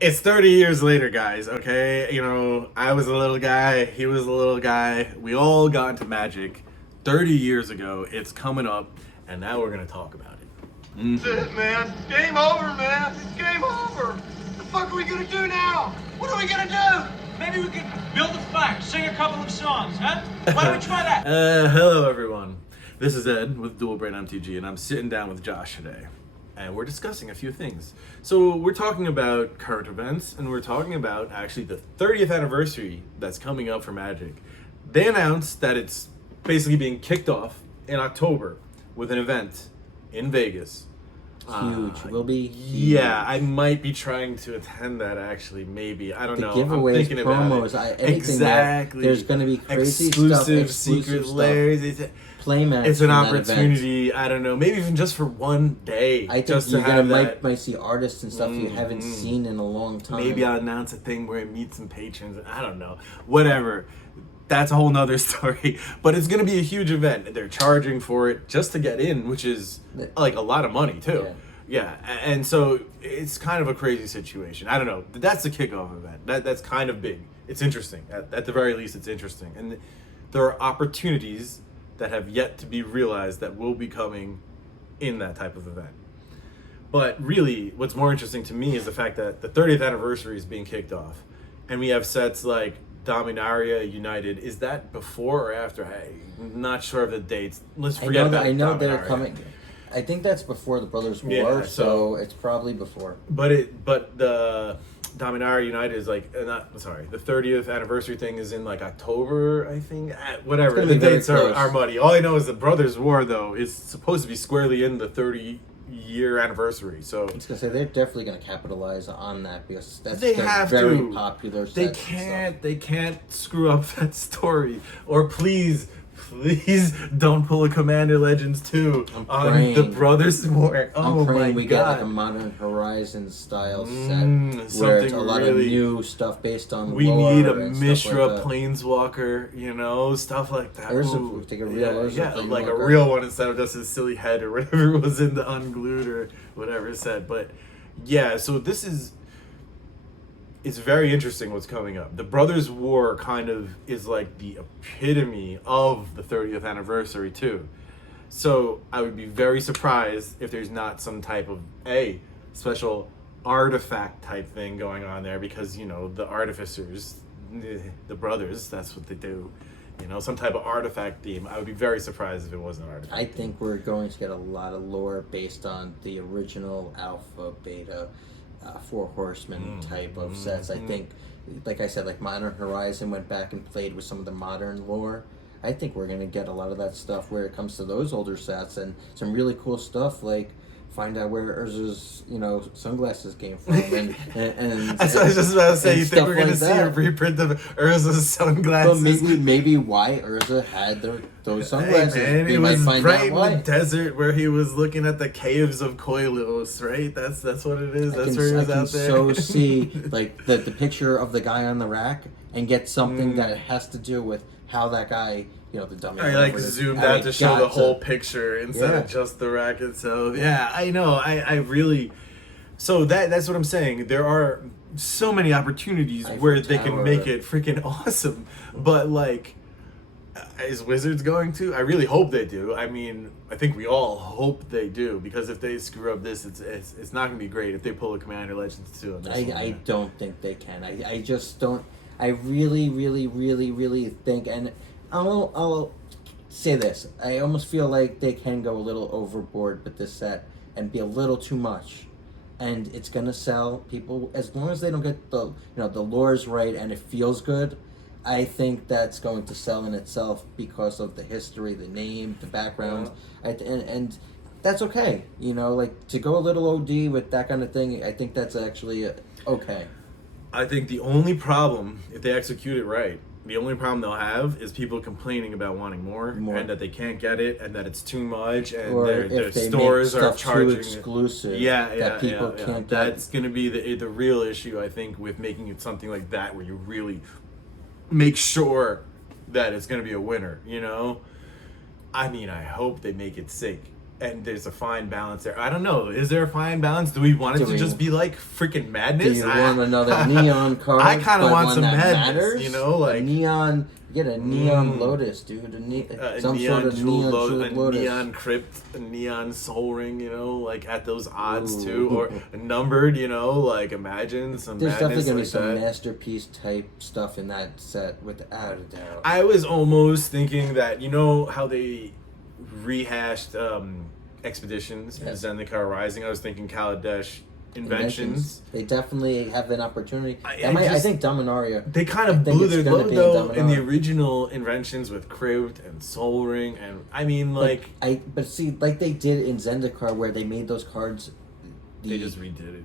It's 30 years later, guys, okay? You know, I was a little guy, he was a little guy. We all got into Magic 30 years ago. It's coming up, and now we're going to talk about it. That's it, man. It's game over, man. It's game over. What the fuck are we gonna do now? What are we gonna do? Maybe we could build a fire, sing a couple of songs, huh? Why don't we try that? Hello, everyone. This is Ed with Dual Brain MTG, and I'm sitting down with Josh today. And we're discussing a few things. So we're talking about current events, and we're talking about actually the 30th anniversary that's coming up for Magic. They announced that it's basically being kicked off in October with an event in Vegas. Huge. Will be huge. Yeah, I might be trying to attend that actually, maybe. I don't know. Giveaways, I'm thinking promos, about it. anything Exactly. there's going to be crazy exclusive, stuff, secret layers. Playmats. It's an from that opportunity, I don't know, maybe even just for one day. I think just you're to have gonna that. might see artists and stuff you haven't seen in a long time. Maybe I'll announce a thing where I meet some patrons. I don't know. Whatever. That's a whole nother story. But it's going to be a huge event. They're charging for it just to get in, which is like a lot of money too. Yeah. And so it's kind of a crazy situation. I don't know. That's the kickoff event. That's kind of big. It's interesting. At the very least, it's interesting. And there are opportunities that have yet to be realized that will be coming in that type of event. But really, what's more interesting to me is the fact that the 30th anniversary is being kicked off. And we have sets like Dominaria United. Is that before or after? I'm not sure of the dates. Let's forget about I know Dominaria. they're coming. I think that's before the Brothers War, so it's probably before. But the Dominaria United is like the 30th anniversary thing is in like October, I think. Whatever. The dates are muddy. All I know is the Brothers War though is supposed to be squarely in the 30-year anniversary. So I was gonna say they're definitely gonna capitalize on that because that's they have very to. popular. They can't screw up that story. Or please don't pull a Commander Legends 2 on the Brothers War. I'm praying we get like a God. Modern Horizons style set where it's a lot of new stuff based on We lore need a and Mishra stuff like Planeswalker, stuff like that. Urza, take a real Urza like a Planeswalker. real one instead of just his silly head or whatever was in the Unglued or whatever it said. But yeah, so this is... It's very interesting what's coming up. The Brothers War kind of is like the epitome of the 30th anniversary too. So I would be very surprised if there's not some type of special artifact type thing going on there because, the artificers, the brothers, that's what they do. Some type of artifact theme. I would be very surprised if it wasn't an artifact. I think we're going to get a lot of lore based on the original alpha, beta, Four Horsemen type of sets. I think, like I said, like Modern Horizon went back and played with some of the modern lore. I think we're going to get a lot of that stuff where it comes to those older sets and some really cool stuff like find out where Urza's, sunglasses came from. And I was just about to say, you think we're going to see a that. reprint of Urza's sunglasses? But maybe why Urza had those sunglasses. Hey man, we he might was find right out in why. the desert where he was looking at the caves of Koilos, right? That's what it is. That's where he was out there. I can so see like the picture of the guy on the rack and get something that has to do with how that guy, the dummy. I zoomed out to show the whole picture instead of just the rack itself. Yeah, I know. I really. So that's what I'm saying. There are so many opportunities where they can make it freaking awesome, but like, is Wizards going to? I really hope they do. I mean, I think we all hope they do because if they screw up this, it's not going to be great if they pull a Commander Legends 2 on this one. I don't think they can. I just don't. I really, really, really, really think, and I'll say this. I almost feel like they can go a little overboard with this set and be a little too much, and it's gonna sell people as long as they don't get the the lore's right and it feels good. I think that's going to sell in itself because of the history, the name, the background, and that's okay. Like to go a little OD with that kind of thing. I think that's actually okay. I think the only problem, if they execute it right, the only problem they'll have is people complaining about wanting more. And that they can't get it and that it's too much and their stores are charging too exclusive. That people can't get. That's going to be the real issue, I think, with making it something like that where you really make sure that it's going to be a winner, I mean, I hope they make it sick. and there's a fine balance there. I don't know. Is there a fine balance? Do we want it to just be like freaking madness? Do you want another neon card? I kind of but want one some that madness. matters? You know, like a neon. Get a neon lotus, dude. Some neon sort of neon jeweled a lotus. neon crypt, a neon soul ring. You know, like at those odds too, or numbered. You know, like imagine some. There's definitely gonna be like some that. masterpiece type stuff in that set, without a doubt. I was almost thinking that, you know how they rehashed Expeditions and Zendikar Rising. I was thinking Kaladesh Inventions. They definitely have an opportunity. I I think Dominaria. They kind of think blew it's their gonna load be though in the Dominaria. original Inventions with Crypt and Soul Ring, and I mean like But see, like they did in Zendikar, where they made those cards. they just redid it.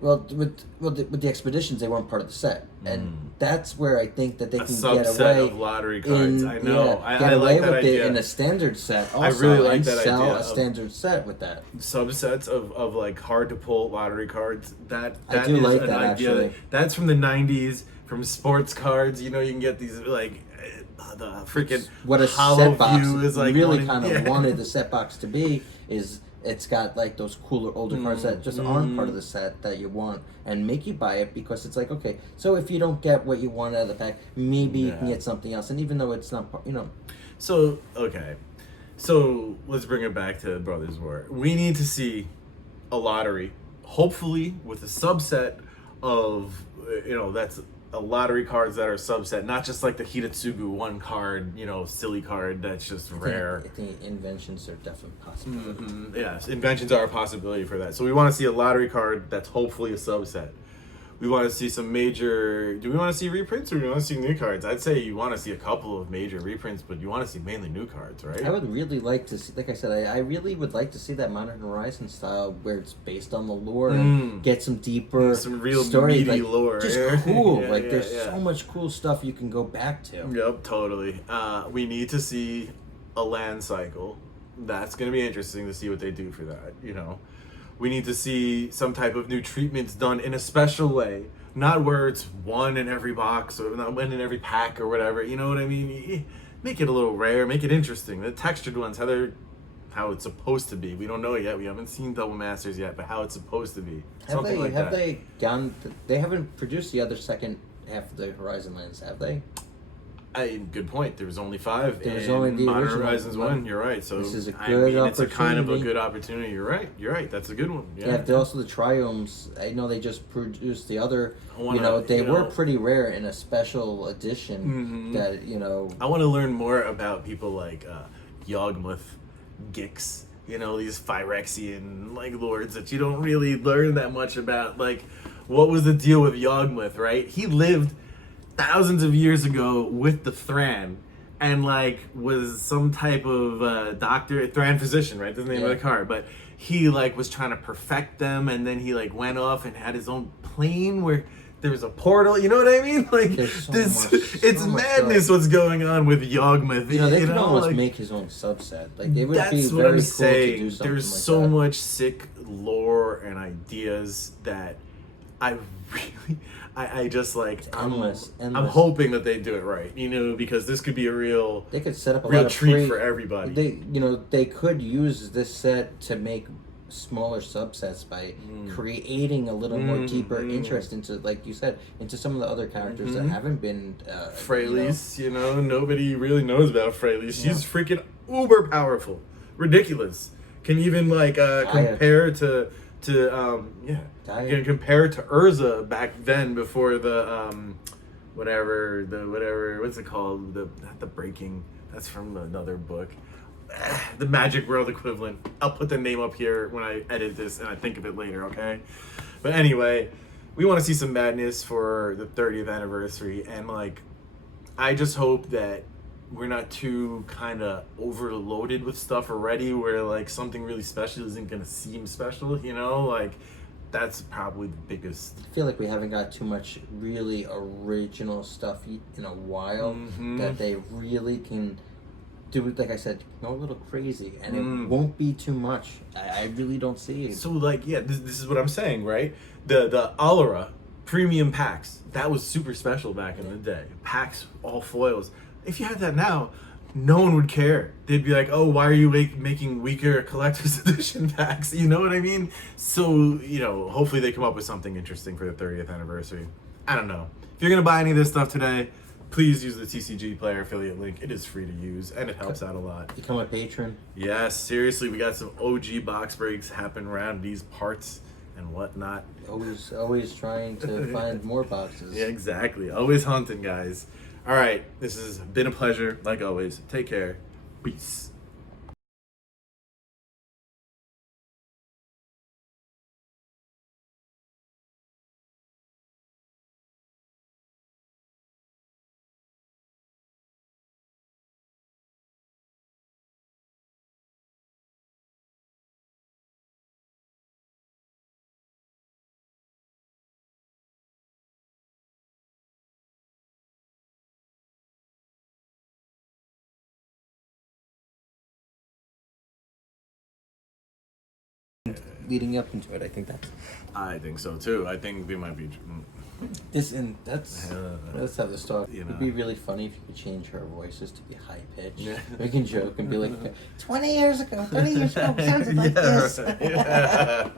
Well, with the expeditions, they weren't part of the set, and that's where I think that they A can subset get away of lottery cards. I know. Yeah, I get away like that with idea. it in a standard set. Also, I really like and that sell idea a of- standard set with that. Subsets of like hard to pull lottery cards. That I do is like an that, idea. actually. That's from the '90s, from sports cards. You know, you can get these like the freaking What a hollow set box view is like. really wanting- kind of yeah. wanted the set box to be is. It's got like those cooler older cards that just aren't part of the set that you want, and make you buy it because it's like, okay, so if you don't get what you want out of the pack, maybe you can get something else, and even though it's not, So okay, so let's bring it back to Brothers War. We need to see a lottery, hopefully with a subset of that's a lottery cards that are subset, not just like the Hidatsugu one card, silly card that's just rare. I think inventions are definitely possible. Yes, inventions are a possibility for that. So we want to see a lottery card that's hopefully a subset. We want to see some major. Do we want to see reprints or do we want to see new cards? I'd say you want to see a couple of major reprints, but you want to see mainly new cards, right? I would really like to see, like I said, I really would like to see that Modern Horizon style where it's based on the lore and get some deeper, some real story, meaty lore. Just Yeah. cool. Yeah, like yeah, there's yeah. so much cool stuff you can go back to. Yep, totally. We need to see a land cycle. That's going to be interesting to see what they do for that, We need to see some type of new treatments done in a special way. Not where it's one in every box or not one in every pack or whatever. You know what I mean? Make it a little rare. Make it interesting. The textured ones, how it's supposed to be. We don't know yet. We haven't seen Double Masters yet, but how it's supposed to be. Something like that. They haven't produced the other second half of the Horizon lands, have they? Good point. There was only 5. There was in only the Modern original Horizons one. 1. You're right. So This is a I good mean, it's a kind of a opportunity. good opportunity. You're right. You're right. That's a good one. Yeah, they're also the Triomes. I know they just produced the other. They you were know- pretty rare in a special edition. That I want to learn more about people like Yawgmoth, Gix. These Phyrexian lords that you don't really learn that much about. Like, what was the deal with Yawgmoth? Right? He lived thousands of years ago with the Thran. And was some type of doctor, Thran physician, right? That's the name of the card. But he was trying to perfect them, and then he went off and had his own plane where there was a portal. You know what I mean? There's It's so much madness what's going on with Yawgmoth. they could almost make his own subset. It would be That's very what I'm cool saying. to do something There's like so that. much sick lore and ideas that I really. I just Endless. I'm hoping that they do it right, because this could be a real They could set up a real lot of treat for everybody. They could use this set to make smaller subsets by creating a little more deeper interest into, like you said, into some of the other characters that haven't been Freylease, nobody really knows about Freylease. She's freaking uber powerful, ridiculous. Can even compare to Gaia. can compare to Urza back then before the whatever what's it called, not the breaking, that's from another book, the Magic World equivalent. I'll put the name up here when I edit this and I think of it later, okay? But anyway, we want to see some madness for the 30th anniversary, and I just hope that we're not too kind of overloaded with stuff already where something really special isn't going to seem special, that's probably the biggest. I feel like we haven't got too much really original stuff in a while that they really can do it. Like I said, go a little crazy, and it won't be too much. I really don't see it. So this is what I'm saying, right? The Alara premium packs, that was super special back in the day. Packs, all foils. If you had that now, no one would care. They'd be like, "Oh, why are you making weaker collector's edition packs?" You know what I mean? So, hopefully they come up with something interesting for the 30th anniversary. I don't know. If you're gonna buy any of this stuff today, please use the TCG Player affiliate link. It is free to use, and it helps out a lot. Become a patron. Yes, seriously, we got some OG box breaks happening around these parts and whatnot. Always trying to find more boxes. Yeah, exactly. Always hunting, guys. All right, this has been a pleasure, like always. Take care. Peace. Leading up into it, I think I think so too. I think they might be. that's how this talk. You know. It'd be really funny if you could change our voices to be high pitched. Yeah. We can joke and be like, 20 years ago, 30 years ago, it sounded like Yeah, this. right. Yeah.